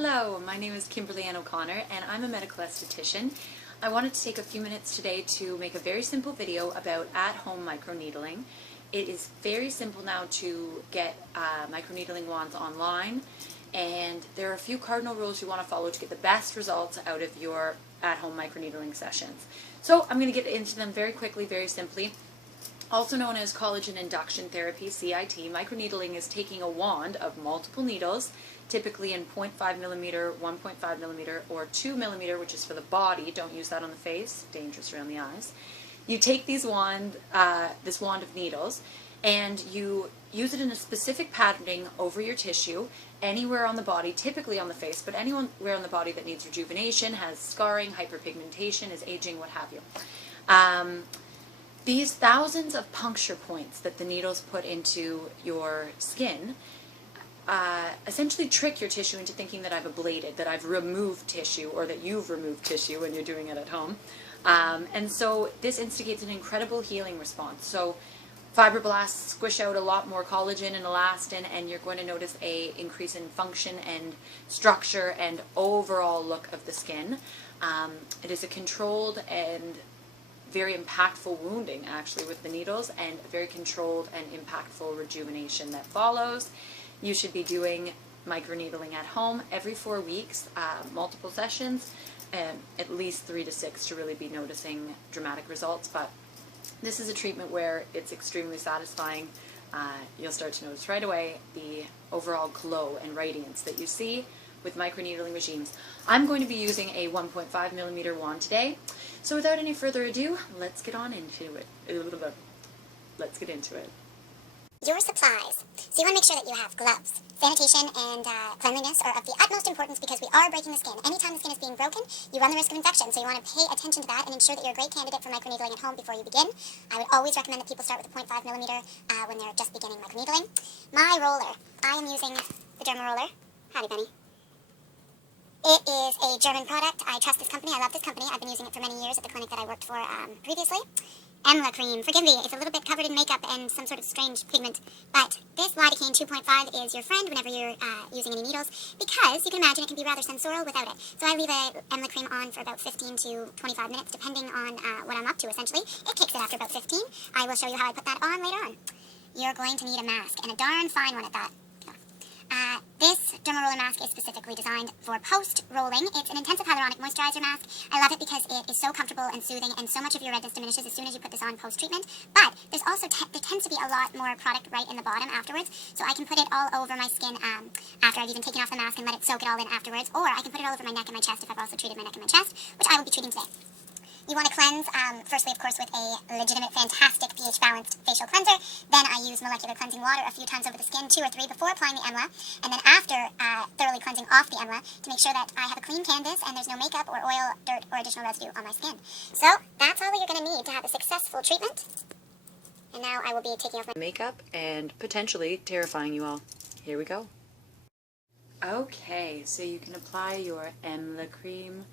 Hello, my name is Kimberly and I, and I'm a medical esthetician. I wanted to take a few minutes today to make a very simple video about at-home microneedling. It is very simple now to get microneedling wands online, and there are a few cardinal rules you want to follow to get the best results out of your at-home microneedling sessions. So I'm going to get into them very quickly, very simply. Also known as collagen induction therapy, CIT, microneedling is taking a wand of multiple needles, typically in 0.5 millimeter, 1.5 millimeter, or 2 millimeter, which is for the body. Don't use that on the face, dangerous around the eyes. You take this wand of needles, and you use it in a specific patterning over your tissue, anywhere on the body, typically on the face, but anywhere on the body that needs rejuvenation, has scarring, hyperpigmentation, is aging, what have you. These thousands of puncture points that the needles put into your skin essentially trick your tissue into thinking that I've ablated, that I've removed tissue, or that you've removed tissue when you're doing it at home. And so this instigates an incredible healing response. So fibroblasts squish out a lot more collagen and elastin, and you're going to notice an increase in function and structure and overall look of the skin. It is a controlled and very impactful wounding, actually, with the needles, and a very controlled and impactful rejuvenation that follows. You should be doing microneedling at home every 4 weeks, multiple sessions, and at least 3 to 6 to really be noticing dramatic results. But this is a treatment where it's extremely satisfying. You'll start to notice right away the overall glow and radiance that you see with microneedling regimes. I'm going to be using a 1.5 millimeter wand today. So without any further ado, let's get on into it. Let's get into it. Your supplies. So you want to make sure that you have gloves. Sanitation and cleanliness are of the utmost importance because we are breaking the skin. Anytime the skin is being broken, you run the risk of infection. So you want to pay attention to that and ensure that you're a great candidate for microneedling at home before you begin. I would always recommend that people start with a 0.5 millimeter when they're just beginning microneedling. My roller. I am using the Dermaroller. Howdy, Benny. It is a German product. I trust this company. I love this company. I've been using it for many years at the clinic that I worked for previously. Emla cream. Forgive me, it's a little bit covered in makeup and some sort of strange pigment, but this lidocaine 2.5 is your friend whenever you're using any needles, because you can imagine it can be rather sensorial without it. So I leave a Emla cream on for about 15 to 25 minutes, depending on what I'm up to, essentially. It kicks it after about 15. I will show you how I put that on later on. You're going to need a mask, and a darn fine one at that. This Dermaroller mask is specifically designed for post-rolling. It's an intensive hyaluronic moisturizer mask. I love it because it is so comfortable and soothing, and so much of your redness diminishes as soon as you put this on post-treatment. But there's also there tends to be a lot more product right in the bottom afterwards, so I can put it all over my skin after I've even taken off the mask and let it soak it all in afterwards, or I can put it all over my neck and my chest if I've also treated my neck and my chest, which I will be treating today. You want to cleanse, firstly, of course, with a legitimate, fantastic pH-balanced facial cleanser. Then I use molecular cleansing water a few times over the skin, 2 or 3 before applying the Emla. And then after thoroughly cleansing off the Emla to make sure that I have a clean canvas and there's no makeup or oil, dirt, or additional residue on my skin. So that's all that you're going to need to have a successful treatment. And now I will be taking off my makeup and potentially terrifying you all. Here we go. Okay, so you can apply your Emla cream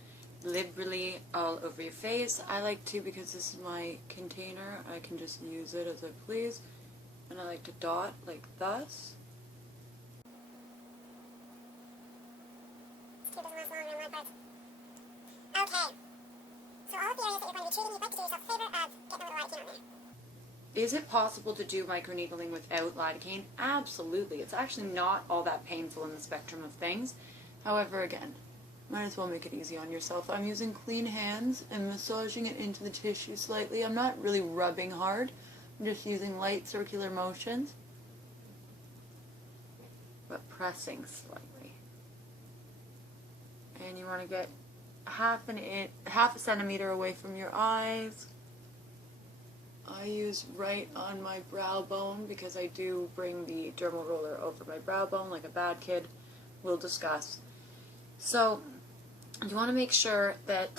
liberally all over your face. I like to, because this is my container, I can just use it as I please, and I like to dot like thus. Okay, so all of the areas that you're going to be treating, you'd like to do yourself a favor of getting a little lidocaine on there. Is it possible to do microneedling without lidocaine? Absolutely. It's actually not all that painful in the spectrum of things. However, again, might as well make it easy on yourself. I'm using clean hands and massaging it into the tissue slightly. I'm not really rubbing hard. I'm just using light circular motions, but pressing slightly. And you want to get half a centimeter away from your eyes. I use right on my brow bone because I do bring the dermal roller over my brow bone like a bad kid. We'll discuss. So you want to make sure that,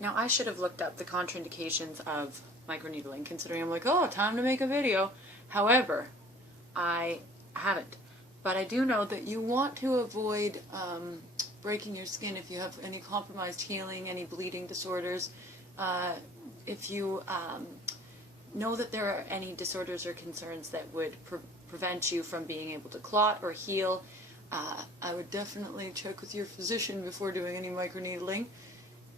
now I should have looked up the contraindications of microneedling, considering I'm like, oh, time to make a video. However, I haven't. But I do know that you want to avoid breaking your skin if you have any compromised healing, any bleeding disorders. If you know that there are any disorders or concerns that would prevent you from being able to clot or heal, I would definitely check with your physician before doing any microneedling.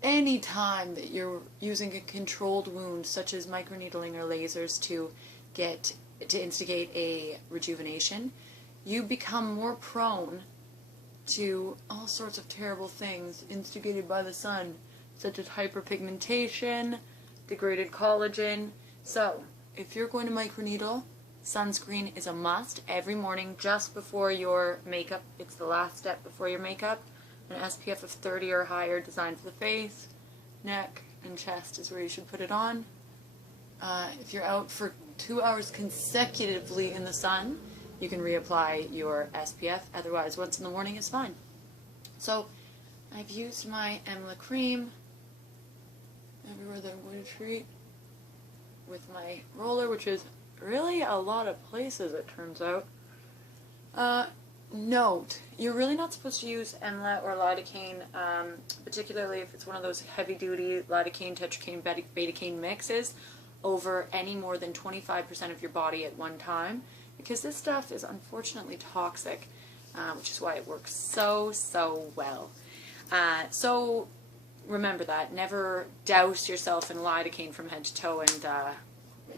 Any time that you're using a controlled wound, such as microneedling or lasers to instigate a rejuvenation, you become more prone to all sorts of terrible things instigated by the sun, such as hyperpigmentation, degraded collagen. So, if you're going to microneedle, sunscreen is a must every morning just before your makeup. It's the last step before your makeup. An SPF of 30 or higher designed for the face, neck, and chest is where you should put it on. If you're out for 2 hours consecutively in the sun, you can reapply your SPF. Otherwise, once in the morning is fine. So, I've used my Emla cream everywhere that I'm going to treat with my roller, which is really a lot of places, it turns out. Note, you're really not supposed to use Emla or lidocaine, particularly if it's one of those heavy-duty lidocaine, tetracaine, betacaine mixes, over any more than 25% of your body at one time, because this stuff is unfortunately toxic, which is why it works so well. So remember that. Never douse yourself in lidocaine from head to toe and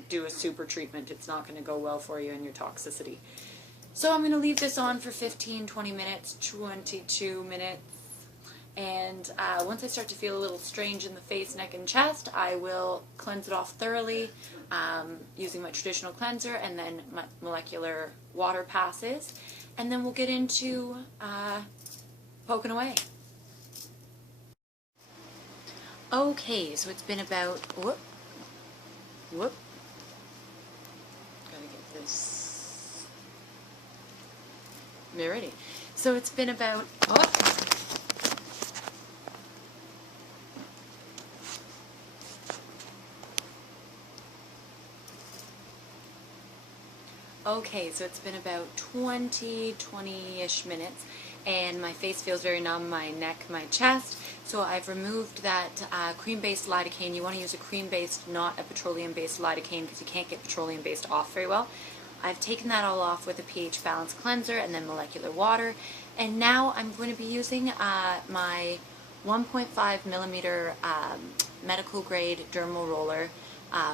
do a super treatment. It's not going to go well for you and your toxicity. So I'm going to leave this on for 15, 20 minutes, 22 minutes, and once I start to feel a little strange in the face, neck, and chest, I will cleanse it off thoroughly using my traditional cleanser and then my molecular water passes, and then we'll get into poking away. Okay, so it's been about, gotta get this. Alrighty. So it's been about, okay, so it's been about 20-ish minutes, and my face feels very numb, my neck, my chest, so I've removed that cream-based lidocaine. You want to use a cream-based, not a petroleum-based lidocaine, because you can't get petroleum-based off very well. I've taken that all off with a pH balance cleanser and then molecular water, and now I'm going to be using my 1.5mm medical grade Dermaroller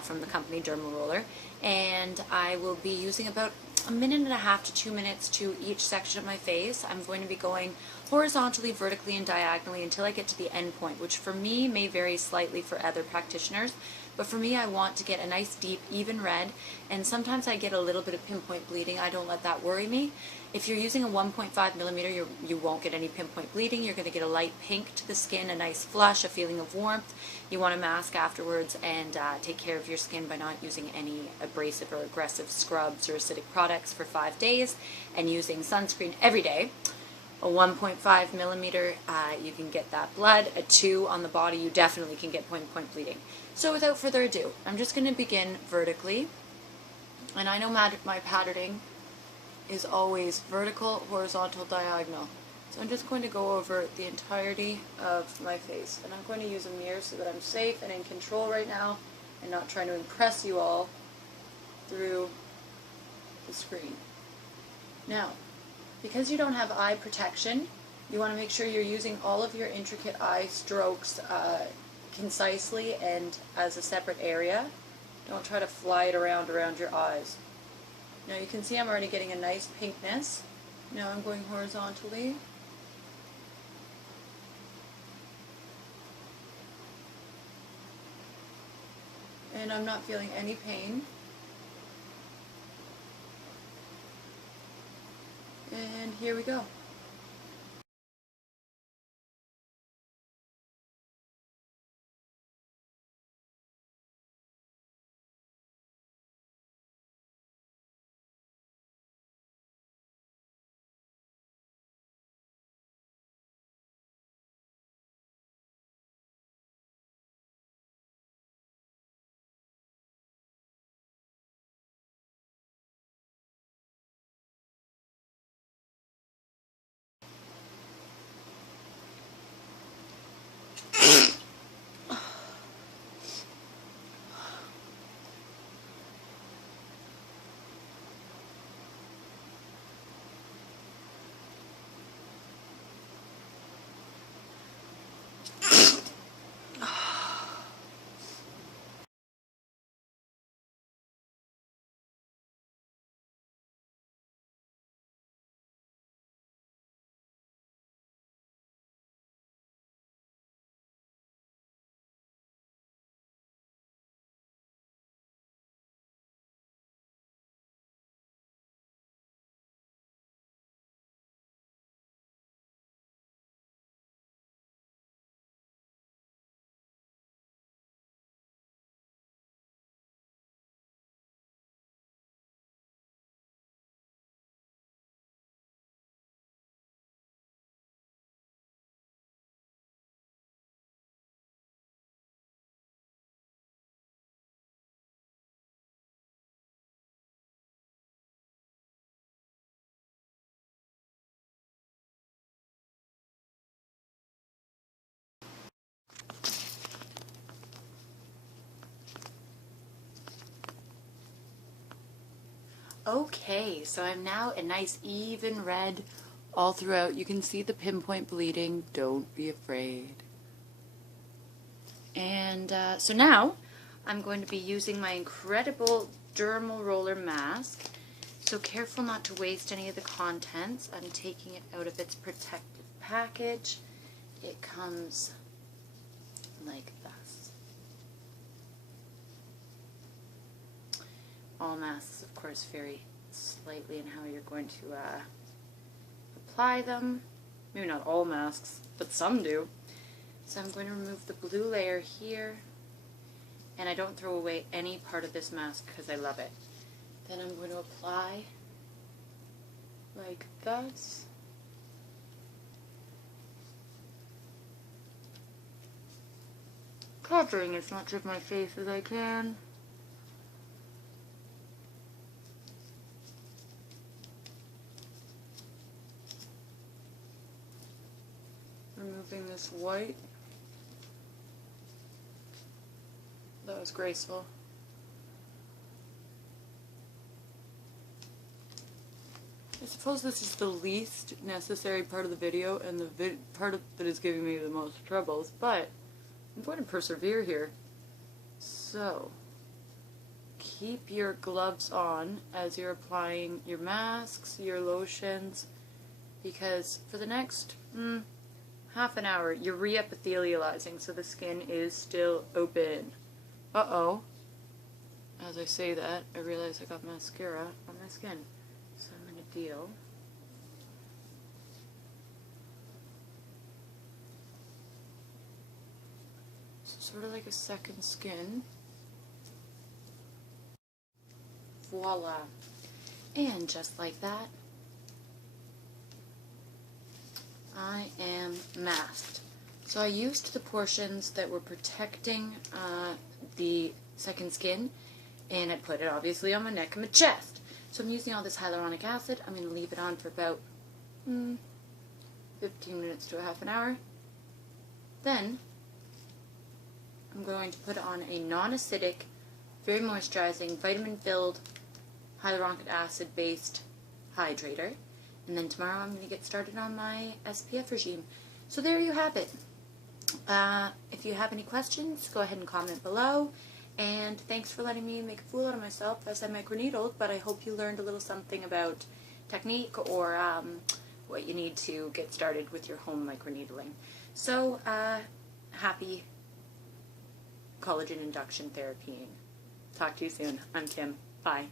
from the company Dermaroller, and I will be using about 1.5 to 2 minutes to each section of my face. I'm going to be going horizontally, vertically, and diagonally until I get to the end point, which for me may vary slightly for other practitioners. But for me, I want to get a nice, deep, even red, and sometimes I get a little bit of pinpoint bleeding. I don't let that worry me. If you're using a 1.5mm, you won't get any pinpoint bleeding. You're going to get a light pink to the skin, a nice flush, a feeling of warmth. You want to mask afterwards and take care of your skin by not using any abrasive or aggressive scrubs or acidic products for 5 days, and using sunscreen every day. A 1.5mm, you can get that blood. A 2 on the body, you definitely can get pinpoint bleeding. So without further ado, I'm just going to begin vertically. And I know my patterning is always vertical, horizontal, diagonal. So I'm just going to go over the entirety of my face. And I'm going to use a mirror so that I'm safe and in control right now and not trying to impress you all through the screen. Now, because you don't have eye protection, you want to make sure you're using all of your intricate eye strokes concisely and as a separate area. Don't try to fly it around your eyes. Now you can see I'm already getting a nice pinkness. Now I'm going horizontally. And I'm not feeling any pain. And here we go. Okay, so I'm now a nice even red all throughout. You can see the pinpoint bleeding. Don't be afraid. And so now I'm going to be using my incredible Dermaroller mask. So careful not to waste any of the contents. I'm taking it out of its protective package. It comes like this. All masks, of course, vary slightly in how you're going to apply them. Maybe not all masks, but some do. So I'm going to remove the blue layer here, and I don't throw away any part of this mask because I love it. Then I'm going to apply like this. Covering as much of my face as I can. Removing this white. That was graceful. I suppose this is the least necessary part of the video and the part that is giving me the most troubles, but I'm going to persevere here. So, keep your gloves on as you're applying your masks, your lotions, because for the next half an hour you're re-epithelializing, so the skin is still open. Uh-oh. As I say that, I realize I got mascara on my skin. So I'm going to deal sort of like a second skin. Voila. And just like that, I am masked. So I used the portions that were protecting the second skin, and I put it obviously on my neck and my chest. So I'm using all this hyaluronic acid. I'm going to leave it on for about 15 minutes to a half an hour. Then I'm going to put on a non-acidic, very moisturizing, vitamin-filled, hyaluronic acid-based hydrator. And then tomorrow I'm going to get started on my SPF regime. So there you have it. If you have any questions, go ahead and comment below. And thanks for letting me make a fool out of myself as I microneedled, but I hope you learned a little something about technique or what you need to get started with your home microneedling. So, happy collagen induction therapying. Talk to you soon. I'm Kim. Bye.